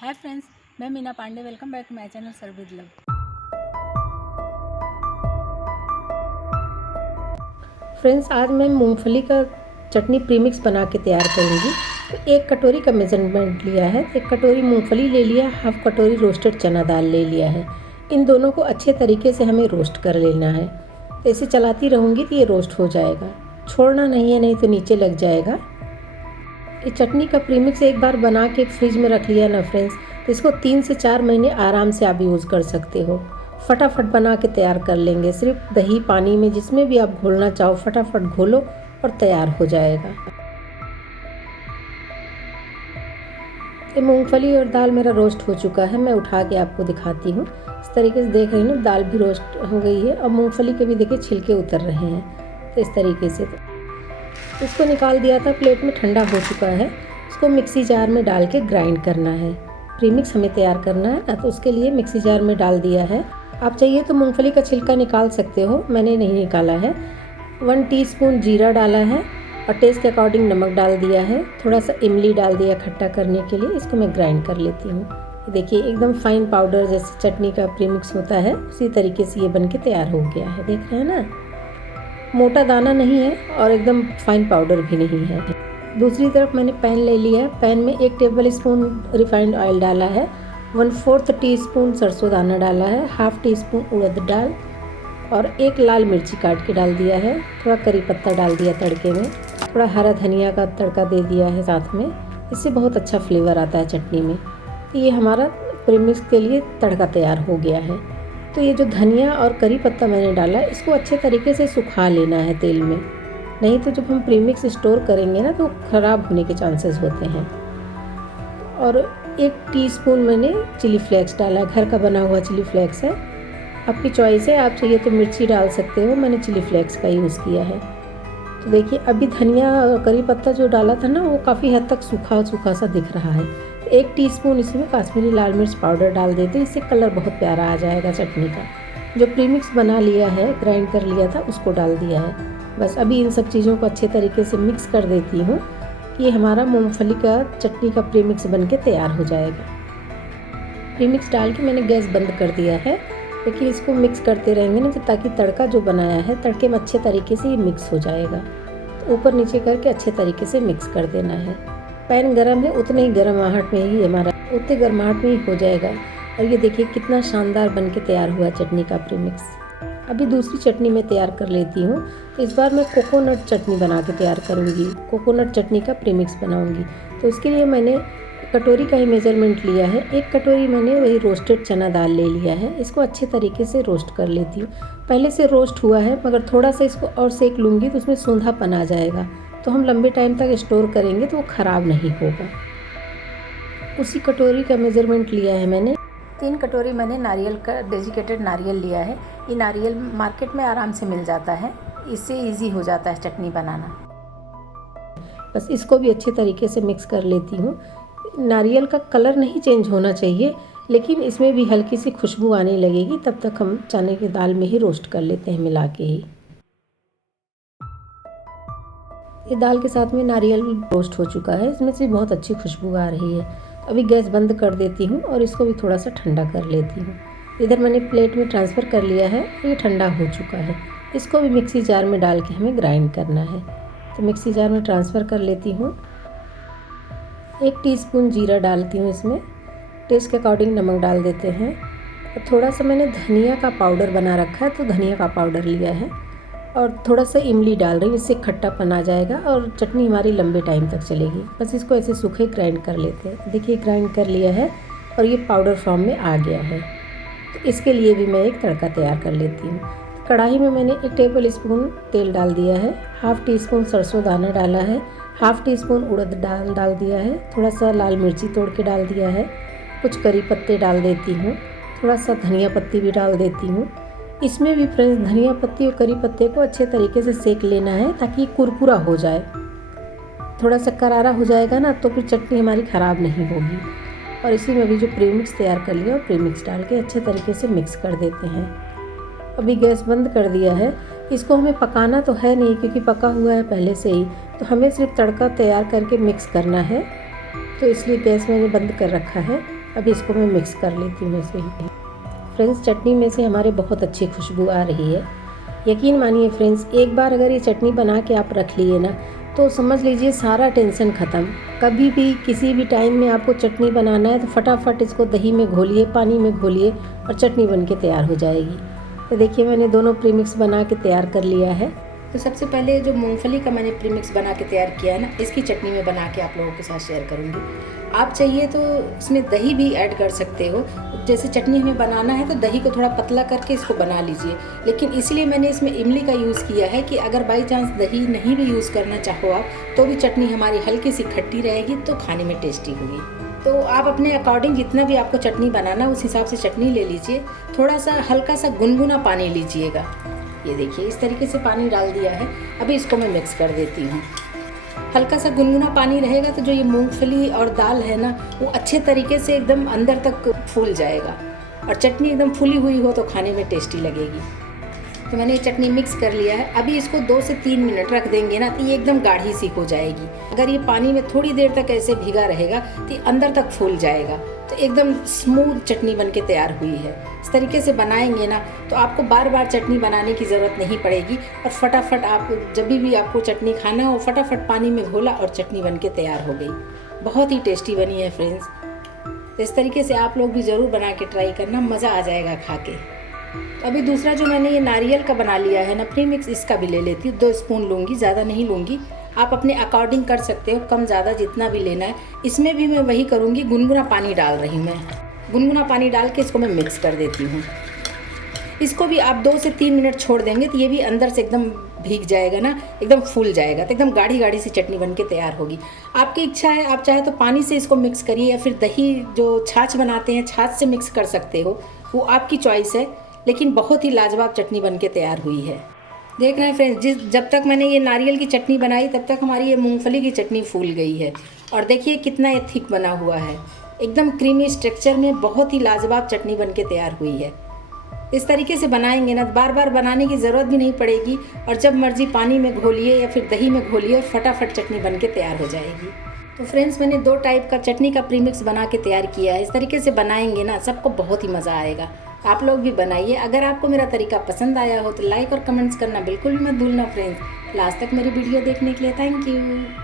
हाय friends, मैं Meena Pandey. Welcome back to my channel serve with love. Friends, आज मैं मूंगफली का चटनी प्रीमिक्स बना के तैयार करूँगी। तो एक कटोरी का मेजरमेंट लिया है, एक कटोरी मूंगफली ले लिया, हाफ कटोरी रोस्टेड चना दाल ले लिया है। इन दोनों को अच्छे तरीके से हमें रोस्ट कर लेना है। तो इसे चलाती रहूँगी तो ये रोस्ट हो जाएगा, छोड़ना नहीं है, नहीं तो नीचे लग जाएगा। ये चटनी का प्रीमिक्स एक बार बना के फ्रिज में रख लिया ना फ्रेंड्स, तो इसको 3 से 4 महीने आराम से आप यूज़ कर सकते हो। फटाफट बना के तैयार कर लेंगे। सिर्फ दही पानी में जिसमें भी आप घोलना चाहो फटाफट घोलो और तैयार हो जाएगा। ये मूंगफली और दाल मेरा रोस्ट हो चुका है। मैं उठा के आपको दिखाती हूँ। इस तरीके से देख रही हूँ, दाल भी रोस्ट हो गई है और मूंगफली के भी देखिए छिलके उतर रहे हैं। तो इस तरीके से इसको निकाल दिया था प्लेट में, ठंडा हो चुका है। इसको मिक्सी जार में डाल के ग्राइंड करना है। प्रीमिक्स हमें तैयार करना है ना, तो उसके लिए मिक्सी जार में डाल दिया है। आप चाहिए तो मूंगफली का छिलका निकाल सकते हो, मैंने नहीं निकाला है। 1 टीस्पून जीरा डाला है और टेस्ट के अकॉर्डिंग नमक डाल दिया है। थोड़ा सा इमली डाल दिया खट्टा करने के लिए। इसको मैं ग्राइंड कर लेती हूँ। देखिए एकदम फाइन पाउडर जैसे चटनी का प्रीमिक्स होता है उसी तरीके से ये बन के तैयार हो गया है। देख रहे हैं ना, मोटा दाना नहीं है और एकदम फाइन पाउडर भी नहीं है। दूसरी तरफ मैंने पैन ले लिया है। पैन में 1 टेबल स्पून रिफाइंड ऑयल डाला है, 1/4 टीस्पून सरसों दाना डाला है, हाफ टी स्पून उड़द दाल और 1 लाल मिर्ची काट के डाल दिया है। थोड़ा करी पत्ता डाल दिया तड़के में, थोड़ा हरा धनिया का तड़का दे दिया है साथ में। इससे बहुत अच्छा फ्लेवर आता है चटनी में। तो ये हमारा प्रीमिक्स के लिए तड़का तैयार हो गया है। तो ये जो धनिया और करी पत्ता मैंने डाला इसको अच्छे तरीके से सुखा लेना है तेल में, नहीं तो जब हम प्रीमिक्स स्टोर करेंगे ना तो ख़राब होने के चांसेस होते हैं। और 1 टीस्पून मैंने चिली फ्लेक्स डाला, घर का बना हुआ चिली फ्लेक्स है। आपकी चॉइस है, आप चाहिए तो मिर्ची डाल सकते हो, मैंने चिली फ्लेक्स का यूज़ किया है। तो देखिए अभी धनिया और करी पत्ता जो डाला था ना वो काफ़ी हद तक सूखा सूखा सा दिख रहा है। 1 टीस्पून इसमें काश्मीरी लाल मिर्च पाउडर डाल देते, इससे कलर बहुत प्यारा आ जाएगा चटनी का। जो प्रीमिक्स बना लिया है, ग्राइंड कर लिया था, उसको डाल दिया है। बस अभी इन सब चीज़ों को अच्छे तरीके से मिक्स कर देती हूँ कि ये हमारा मूंगफली का चटनी का प्रीमिक्स बन के तैयार हो जाएगा। प्रीमिक्स डाल के मैंने गैस बंद कर दिया है, लेकिन इसको मिक्स करते रहेंगे ना ताकि तड़का जो बनाया है तड़के में अच्छे तरीके से ये मिक्स हो जाएगा। तो ऊपर नीचे करके अच्छे तरीके से मिक्स कर देना है। पैन गरम है, उतने ही गर्माहट में ही हमारा उतने गर्माहट में ही हो जाएगा। और ये देखिए कितना शानदार बन के तैयार हुआ चटनी का प्रीमिक्स। अभी दूसरी चटनी मैं तैयार कर लेती हूँ। तो इस बार मैं कोकोनट चटनी बना के तैयार करूँगी, कोकोनट चटनी का प्रीमिक्स बनाऊँगी। तो उसके लिए मैंने कटोरी का ही मेजरमेंट लिया है। 1 कटोरी मैंने वही रोस्टेड चना दाल ले लिया है। इसको अच्छे तरीके से रोस्ट कर लेती हूँ। पहले से रोस्ट हुआ है मगर थोड़ा सा इसको और सेक लूँगी तो उसमें सूंधापन आ जाएगा, तो हम लंबे टाइम तक स्टोर करेंगे तो वो ख़राब नहीं होगा। उसी कटोरी का मेजरमेंट लिया है मैंने। 3 कटोरी मैंने नारियल का डेजिकेटेड नारियल लिया है। ये नारियल मार्केट में आराम से मिल जाता है, इससे इजी हो जाता है चटनी बनाना। बस इसको भी अच्छे तरीके से मिक्स कर लेती हूँ। नारियल का कलर नहीं चेंज होना चाहिए, लेकिन इसमें भी हल्की सी खुशबू आने लगेगी, तब तक हम चने की दाल में ही रोस्ट कर लेते हैं मिला के ही। ये दाल के साथ में नारियल रोस्ट हो चुका है, इसमें से बहुत अच्छी खुशबू आ रही है। अभी गैस बंद कर देती हूँ और इसको भी थोड़ा सा ठंडा कर लेती हूँ। इधर मैंने प्लेट में ट्रांसफ़र कर लिया है, ये ठंडा हो चुका है। इसको भी मिक्सी जार में डाल के हमें ग्राइंड करना है। तो मिक्सी जार में ट्रांसफ़र कर लेती हूँ। 1 टीस्पून जीरा डालती हूँ इसमें, टेस्ट के अकॉर्डिंग नमक डाल देते हैं। और थोड़ा सा मैंने धनिया का पाउडर बना रखा है तो धनिया का पाउडर लिया है और थोड़ा सा इमली डाल रही हूँ, इससे खट्टापन आ जाएगा और चटनी हमारी लंबे टाइम तक चलेगी। बस इसको ऐसे सूखे ग्राइंड कर लेते हैं। देखिए ग्राइंड कर लिया है और ये पाउडर फॉर्म में आ गया है। तो इसके लिए भी मैं एक तड़का तैयार कर लेती हूँ। कढ़ाई में मैंने 1 टेबल स्पून तेल डाल दिया है, हाफ टी स्पून सरसों दाना डाला है, हाफ टी स्पून उड़द दाल डाल दिया है, थोड़ा सा लाल मिर्ची तोड़ के डाल दिया है, कुछ करी पत्ते डाल देती हूँ, थोड़ा सा धनिया पत्ती भी डाल देती हूँ। इसमें भी फ्रेंड्स धनिया पत्ती और करी पत्ते को अच्छे तरीके से सेक लेना है ताकि कुरकुरा हो जाए। थोड़ा सा करारा हो जाएगा ना तो फिर चटनी हमारी ख़राब नहीं होगी। और इसी में भी जो प्रीमिक्स तैयार कर लिया और प्रीमिक्स डाल के अच्छे तरीके से मिक्स कर देते हैं। अभी गैस बंद कर दिया है। इसको हमें पकाना तो है नहीं क्योंकि पका हुआ है पहले से ही, तो हमें सिर्फ तड़का तैयार करके मिक्स करना है। तो इसलिए गैस मैंने बंद कर रखा है। अभी इसको मैं मिक्स कर लेती हूँ ऐसे ही। फ्रेंड्स, चटनी में से हमारे बहुत अच्छी खुशबू आ रही है। यकीन मानिए फ्रेंड्स, एक बार अगर ये चटनी बना के आप रख लिए ना तो समझ लीजिए सारा टेंशन ख़त्म। कभी भी किसी भी टाइम में आपको चटनी बनाना है तो फटाफट इसको दही में घोलिए, पानी में घोलिए और चटनी बन के तैयार हो जाएगी। तो देखिए मैंने दोनों प्रीमिक्स बना के तैयार कर लिया है। तो सबसे पहले जो मूंगफली का मैंने प्रीमिक्स बना के तैयार किया है ना, इसकी चटनी में बना के आप लोगों के साथ शेयर करूँगी। आप चाहिए तो इसमें दही भी ऐड कर सकते हो। जैसे चटनी हमें बनाना है तो दही को थोड़ा पतला करके इसको बना लीजिए, लेकिन इसलिए मैंने इसमें इमली का यूज़ किया है कि अगर बाई चांस दही नहीं भी यूज़ करना चाहो आप तो भी चटनी हमारी हल्की सी खट्टी रहेगी तो खाने में टेस्टी होगी। तो आप अपने अकॉर्डिंग जितना भी आपको चटनी बनाना उस हिसाब से चटनी ले लीजिए। थोड़ा सा हल्का सा गुनगुना पानी लीजिएगा। ये देखिए इस तरीके से पानी डाल दिया है। अभी इसको मैं मिक्स कर देती हूँ। हल्का सा गुनगुना पानी रहेगा तो जो ये मूंगफली और दाल है ना वो अच्छे तरीके से एकदम अंदर तक फूल जाएगा और चटनी एकदम फूली हुई हो तो खाने में टेस्टी लगेगी। तो मैंने ये चटनी मिक्स कर लिया है। अभी इसको 2 से 3 मिनट रख देंगे ना तो ये एकदम गाढ़ी सी हो जाएगी। अगर ये पानी में थोड़ी देर तक ऐसे भीगा रहेगा तो ये अंदर तक फूल जाएगा, तो एकदम स्मूथ चटनी बन के तैयार हुई है। इस तरीके से बनाएंगे ना तो आपको बार बार चटनी बनाने की ज़रूरत नहीं पड़ेगी और फटाफट आप जब भी आपको चटनी खाना हो फटाफट पानी में घोला और चटनी बन के तैयार हो गई। बहुत ही टेस्टी बनी है फ्रेंड्स। तो इस तरीके से आप लोग भी ज़रूर बना के ट्राई करना, मज़ा आ जाएगा खा के। अभी दूसरा जो मैंने ये नारियल का बना लिया है ना प्रीमिक्स, इसका भी ले लेती हूँ। 2 स्पून लूँगी, ज़्यादा नहीं लूँगी। आप अपने अकॉर्डिंग कर सकते हो, कम ज़्यादा जितना भी लेना है। इसमें भी मैं वही करूँगी, गुनगुना पानी डाल रही हूँ मैं। गुनगुना पानी डाल के इसको मैं मिक्स कर देती हूँ। इसको भी आप 2 से 3 मिनट छोड़ देंगे तो ये भी अंदर से एकदम भीग जाएगा ना, एकदम फूल जाएगा, तो एकदम गाढ़ी गाढ़ी सी चटनी बन के तैयार होगी। आपकी इच्छा है, आप चाहे तो पानी से इसको मिक्स करिए या फिर दही जो छाछ बनाते हैं छाछ से मिक्स कर सकते हो, वो आपकी चॉइस है। लेकिन बहुत ही लाजवाब चटनी बन के तैयार हुई है। देख रहे हैं फ्रेंड्स, जब तक मैंने ये नारियल की चटनी बनाई तब तक हमारी ये मूंगफली की चटनी फूल गई है। और देखिए कितना ये थिक बना हुआ है, एकदम क्रीमी स्ट्रक्चर में बहुत ही लाजवाब चटनी बन के तैयार हुई है। इस तरीके से बनाएंगे ना बार बार बनाने की ज़रूरत भी नहीं पड़ेगी और जब मर्जी पानी में घोलिए या फिर दही में घोलिए और फटाफट चटनी बन के तैयार हो जाएगी। तो फ्रेंड्स, मैंने 2 टाइप का चटनी का प्रीमिक्स बना के तैयार किया है। इस तरीके से बनाएंगे ना सबको बहुत ही मज़ा आएगा। आप लोग भी बनाइए। अगर आपको मेरा तरीका पसंद आया हो तो लाइक और कमेंट्स करना बिल्कुल भी मत भूलना फ्रेंड्स। लास्ट तक मेरी वीडियो देखने के लिए थैंक यू।